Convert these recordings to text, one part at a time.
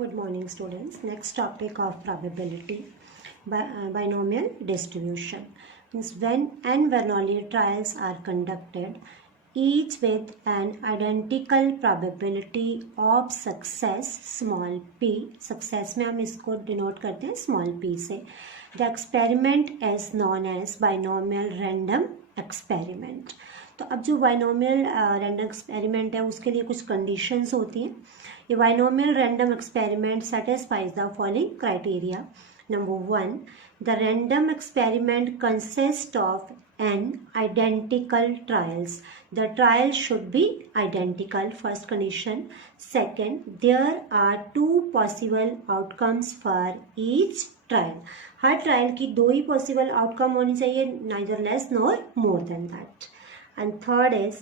Good morning, students. Next topic of probability, binomial distribution. Means when n Bernoulli trials are conducted, each with an identical probability of success, small p. Success में हम इसको denote करते हैं small p से. The experiment is known as binomial random experiment. तो अब जो binomial random experiment है उसके लिए कुछ कंडीशंस होती हैं. ये binomial random experiment satisfies the following criteria. Number 1, the random experiment consist of n identical trials. The trial should be identical. First condition. Second, there are 2 possible outcomes for each trial. Her trial की 2 ही possible outcome होनी चाहिए, neither less nor more than that. And third is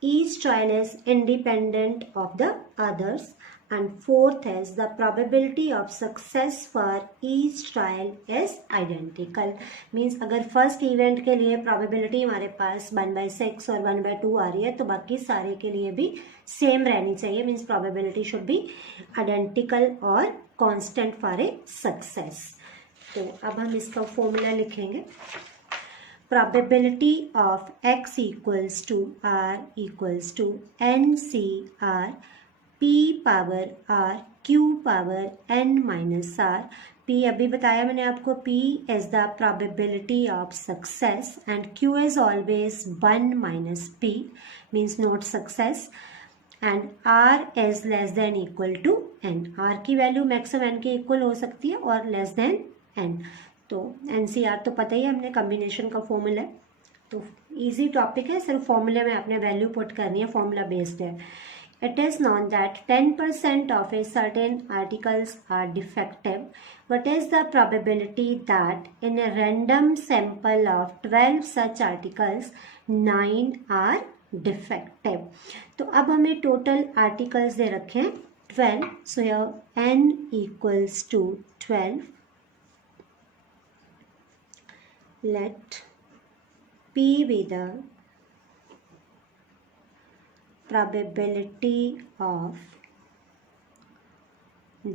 each trial is independent of the others. And fourth is the probability of success for each trial is identical. Means अगर first event के लिए probability हमारे पास 1/6 और 1/2 आ रही है तो बाकी सारे के लिए भी सेम रहनी चाहिए. Means probability should be identical और constant for a success. तो अब हम इसका फॉर्मूला लिखेंगे. Probability of x equals to r equals to NCR p power r q power n minus r. p अभी बताया मैंने आपको, p is the probability of success and q is always 1 minus p means not success, and r is less than equal to n. r की value maximum n के equal हो सकती है और लेस देन n. तो NCR तो पता ही है, हमने कम्बिनेशन का फॉर्मूला है तो इजी टॉपिक है. सिर्फ फॉर्मूले में आपने वैल्यू पुट करनी है, फॉर्मूला बेस्ड है. It is known that 10% of a certain articles are defective. What is the probability that in a random sample of 12 such articles, 9 are defective? तो अब हमें टोटल आर्टिकल्स दे रखे हैं 12. So here n equals to 12. Let P be the probability of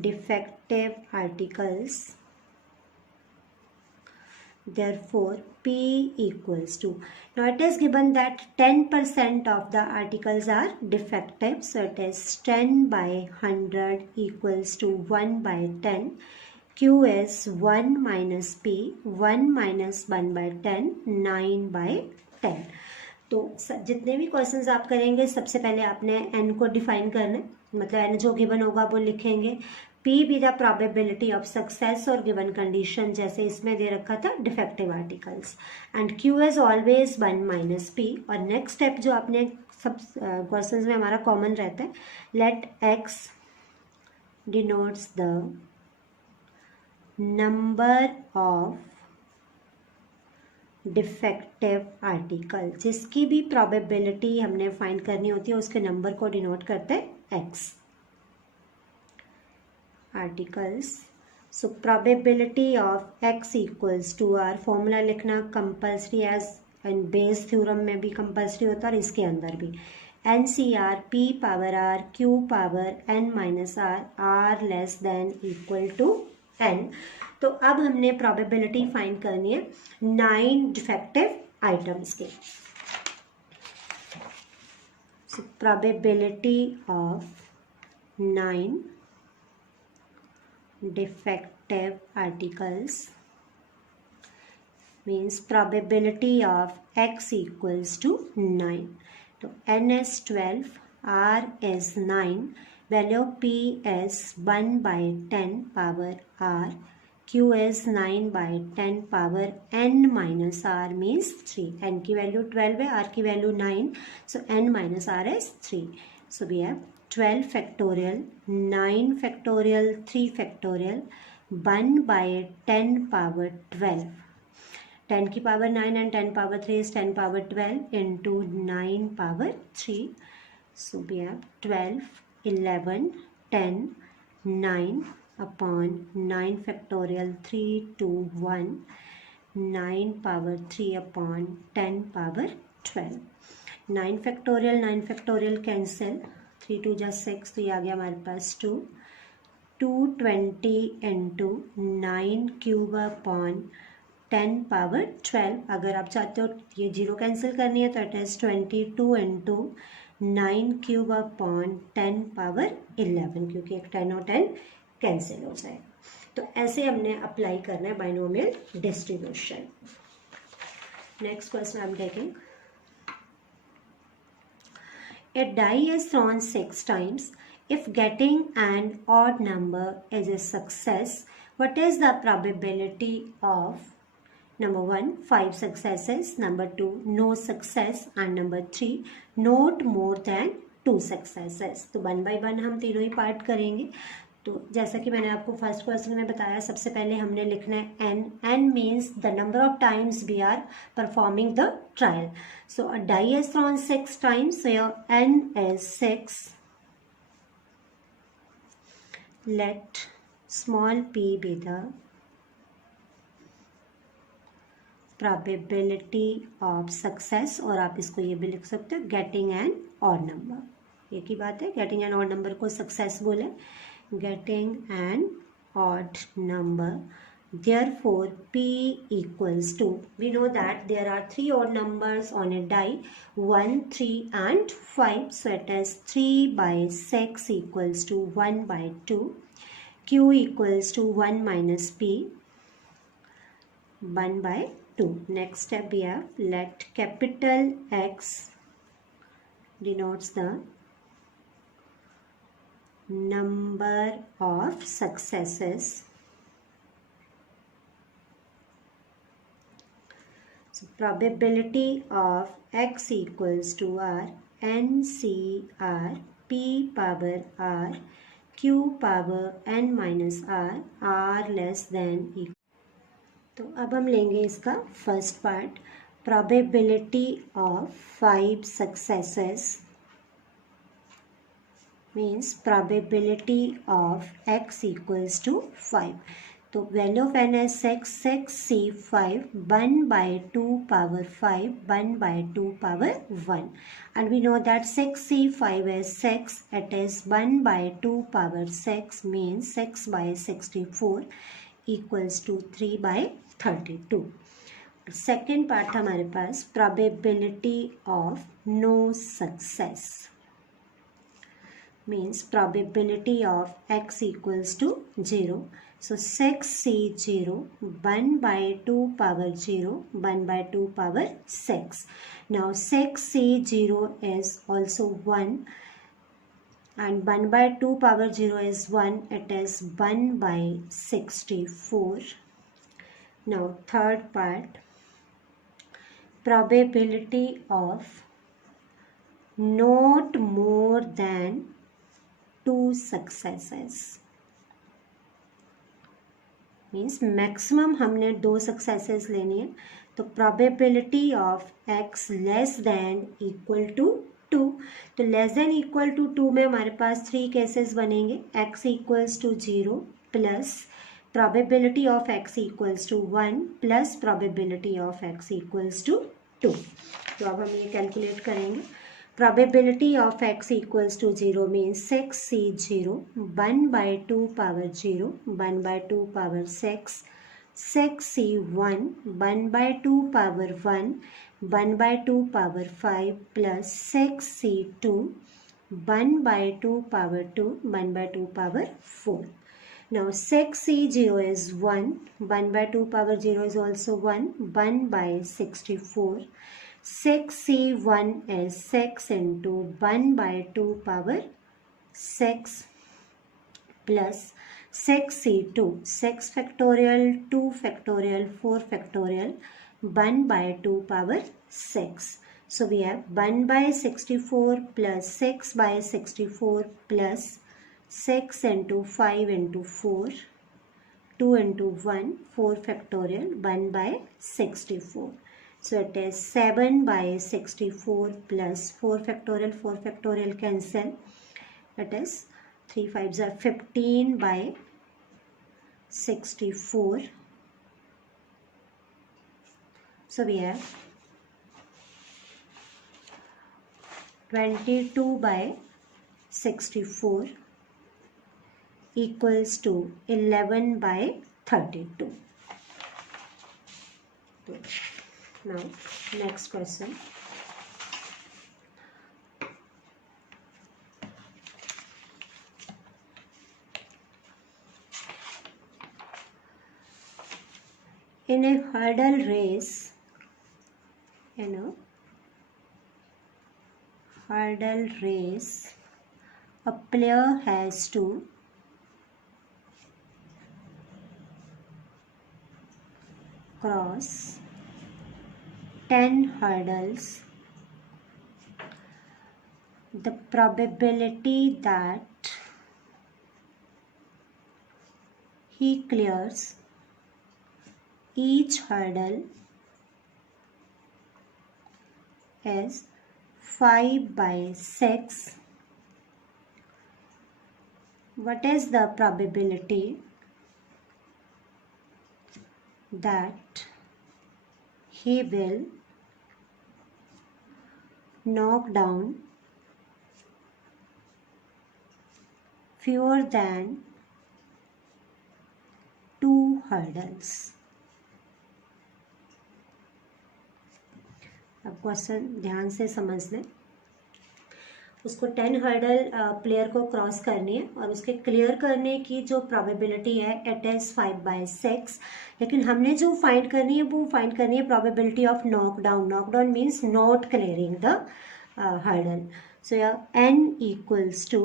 defective articles. Therefore, P equals to. Now it is given that 10% of the articles are defective. So it is 10/100 equals to 1/10. Q is 1 minus P, 1 minus 1/10, 9/10. तो जितने भी questions आप करेंगे सबसे पहले आपने n को define करना है. मतलब n जो गिवन होगा वो लिखेंगे. P भी द प्रोबेबिलिटी ऑफ सक्सेस और गिवन कंडीशन, जैसे इसमें दे रखा था defective articles. And Q is always 1 minus P. और नेक्स्ट स्टेप जो आपने सब क्वेश्चंस में हमारा कॉमन रहता है, let x denotes the number of defective article. जिसकी भी प्रोबेबिलिटी हमने फाइंड करनी होती है उसके नंबर को डिनोट करते हैं x articles. So probability of x equals to r. Formula लिखना कंपल्सरी एज एंड बेस थ्योरम में भी कंपल्सरी होता है और इसके अंदर भी. NCR p power r q power n minus r, r less than equal to n. तो अब हमने प्रोबेबिलिटी फाइंड करनी है 9 डिफेक्टिव आइटम्स की. So probability of 9 defective articles means probability of x equals to 9. तो n is 12, r is 9, value of p is 1/10 power r, q is 9/10 power n minus r means 3. n की value 12 है, r की value 9, so n minus r is 3. So we have 12 factorial, 9 factorial, 3 factorial, 1/10 power 12. 10 की power 9 and 10 power 3 is 10 power 12 into 9 power 3. So we have 12, 11, 10, 9 upon 9 factorial 3 to 1, 9 power 3 upon 10 power 12. 9 factorial cancel, 3 2 जा 6, तो ये आ गया हमारे पास 2. 220 into 9 cube upon 10 power 12. अगर आप चाहते हो ये जीरो कैंसिल करनी है तो it is 22 into 9 cube upon 10 power 11, क्योंकि एक 10 और 10 कैंसिल हो जाएगा. तो ऐसे हमने अप्लाई करना है binomial distribution. Next question I am taking. A die is thrown 6 times. If getting an odd number is a success, what is the probability of number 1 5 successes, number 2 no success, and number 3 not more than 2 successes. तो 1 by 1 हम तीनों ही part करेंगे. तो जैसा कि मैंने आपको first question में बताया, सबसे पहले हमने लिखना है n. n means the number of times we are performing the trial. So a die is thrown 6 times, so your n is 6. Let small p be the probability of success, और आप इसको ये भी लिख सकते हो getting an odd number. एक ही बात है, getting an odd number को success बोले. Getting an odd number, therefore p equals to, we know that there are 3 odd numbers on a die, 1 3 and 5, so it is 3 by 6 equals to 1 by 2. q equals to 1 minus p, 1 by 2. Next step we have, let capital X denotes the number of successes. So probability of X equals to R, NCR, P power R, Q power N minus R, R less than equal. तो अब हम लेंगे इसका first part. probability of 5 successes means probability of x equals to 5. तो value of n is 6, 6c5, 1 by 2 power 5, 1 by 2 power 1. And we know that 6c5 is 6, it is 1 by 2 power 6 means 6 by 64 equals to 3 by 32. Second part हमारे पास probability of no success means probability of x equals to 0. So 6c0, 1 by 2 power 0, 1 by 2 power 6. Now 6c0 is also 1 and 1 by 2 power 0 is 1, it is 1 by 64. Now third part, probability of not more than 2 successes means maximum हमने 2 successes लेनी है. तो probability of x less than equal to 2. तो less than equal to 2 में हमारे पास 3 cases बनेंगे. x equals to 0 plus probability of x equals to 1 plus probability of x equals to 2. तो अब हम ये कैलकुलेट करेंगे. probability of x equals to 0 means 6c0, 1 by 2 power 0, 1 by 2 power 6, 6c1, 1 by 2 power 1, 1 by 2 power 5 plus 6c2, 1 by 2 power 2, 1 by 2 power 4. Now 6c0 is 1, 1 by 2 power 0 is also 1, 1 by 64. 6c1 is 6 into 1 by 2 power 6 plus 6c2, 6 factorial, 2 factorial, 4 factorial, 1 by 2 power 6. So we have 1 by 64 plus 6 by 64 plus 6 into 5 into 4, 2 into 1, 4 factorial, 1 by 64. So it is 7 by 64 plus 4 factorial cancel. It is 3 5s are 15 by 64. So we have 22 by 64 equals to 11/32. Now next question. In a hurdle race, a player has to cross 10 hurdles. The probability that he clears each hurdle is 5/6. What is the probability that he will knock down fewer than 2 hurdles? अब question ध्यान से समझ लें. उसको 10 hurdle player को cross करनी है और उसके क्लियर करने की जो प्रोबेबिलिटी है इट इज़ 5/6. लेकिन हमने जो फाइंड करनी है वो फाइंड करनी है probability of knockdown. Knockdown means not clearing the hurdle. So n equals to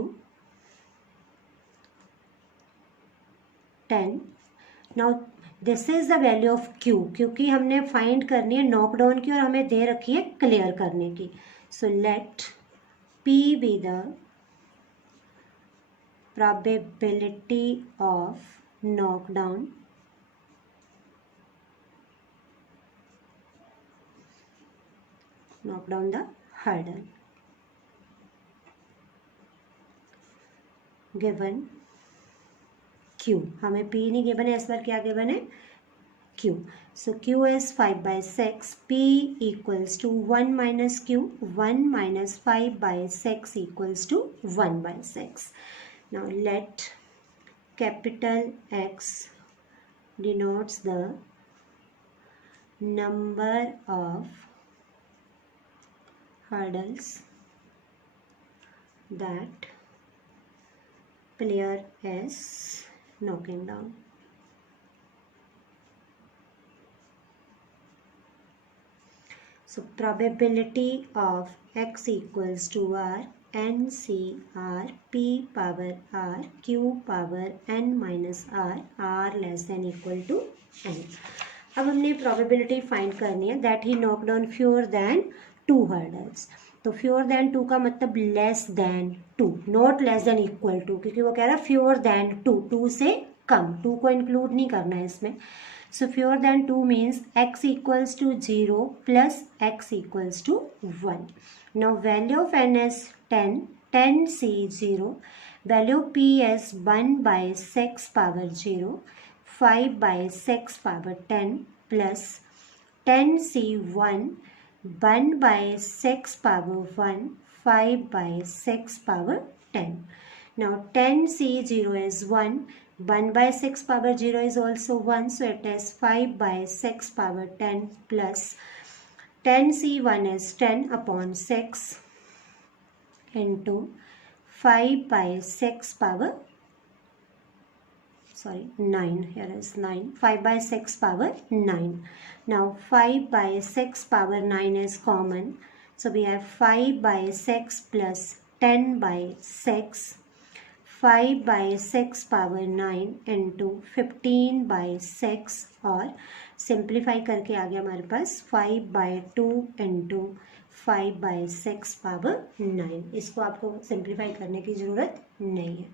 10. Now this is the value of q, क्योंकि हमने फाइंड करनी है नॉकडाउन की और हमें दे रखी है क्लियर करने की. So let p be the probability of knockdown the hurdle given q. हमें p नहीं गिवन है, इस बार क्या गिवन है? q. So q is 5/6. p equals to 1 minus q. 1 minus 5/6 equals to 1/6. Now let capital X denotes the number of hurdles that player is knocking down. So probability of x equals to r n c r p power r q power n minus r less than equal to n. अब हमने probability find करनी है that he knocked down fewer than 2 hurdles. तो fewer than 2 का मतलब less than 2, not less than equal to, क्योंकि वो कह रहा है fewer than 2, 2 से कम, 2 को इंक्लूड नहीं करना है इसमें. So fewer than 2 means x equals to 0 plus x equals to 1. Now value of n is 10, 10c 0. Value of p is 1/6 power 0, 5/6 power 10 plus 10c 1, 1/6 power 1, 5/6 power 10. Now 10c 0 is 1. 1/6 power 0 is also 1, so it is 5/6 power 10 plus 10c1 is 10 upon 6 into 5/6 power 9. Here is 9. 5/6 power 9. Now 5/6 power 9 is common, so we have 5/6 plus 10/6. 5/6 power 9 into 15/6 और simplify करके आ गया हमारे पास 5/2 into 5/6 power 9. इसको आपको simplify करने की ज़रूरत नहीं है.